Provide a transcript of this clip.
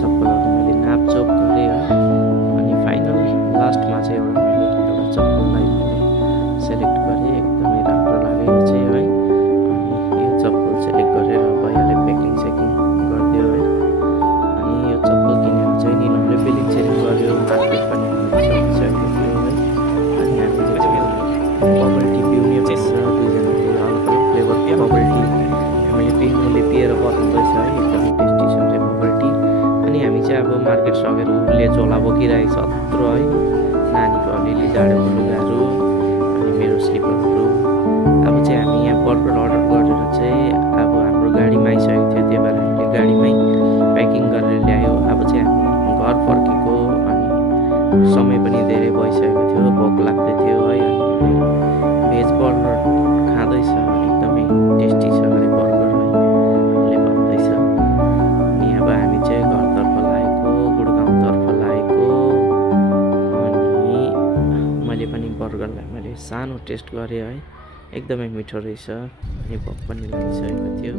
चप्पलहरू मैले नापचोप गरेँ है। अनि फाइनल लास्टमा चाहिँ मैले एउटा चप्पललाई मैले सेलेक्ट गरेँ। एकदमै राम्रो लाग्यो चाहिँ है। अनि यो चप्पल सेलेक्ट गरेर भइहाल्यो, प्याकिङ सेकिङ गरिदियो है। अनि यो चप्पल किनेर चाहिँ निनहरूले बिलिङ सेलिङ गर्यो, मार्केट पनि सकिसकेको थियो है। अनि हामीले चाहिँ बबल टी पिउने भनेर दुईजनाले हल्का फ्लेभरको बबल टी हामीले पिउनुले पिएर बस्दैछ है। एकदमै टेस्टी छ है बबल टी। अनि हामी चाहिँ अब मार्केट सकेर उसले झोला बोकिरहेको छ अत्रो है। नानीको अलिअलि जाडोको लुगाहरू अनि मेरो स्लिपरहरू। अब चाहिँ हामी यहाँ बर्गर अर्डर गरेर चाहिँ अब हाम्रो गाडीमा आइसकेको थियो, त्यही भएर हामीले गाडीमै प्याकिङ गरेर ल्यायो। अब चाहिँ हामी घर फर्केको अनि समय पनि धेरै भइसकेको थियो, भोक लाग्दै थियो है। अनि भेज बर्गर खाँदैछ, एकदमै टेस्टी छ अरे बर्गर है, उसले भन्दैछ। अनि अब हामी चाहिँ घरतर्फ लागेको, गुडगाउँतर्फ लागेको। अनि मैले पनि बर्गरलाई मैले सानो टेस्ट गरेँ है, एकदमै मिठो रहेछ। अनि भोक पनि लागिसकेको थियो।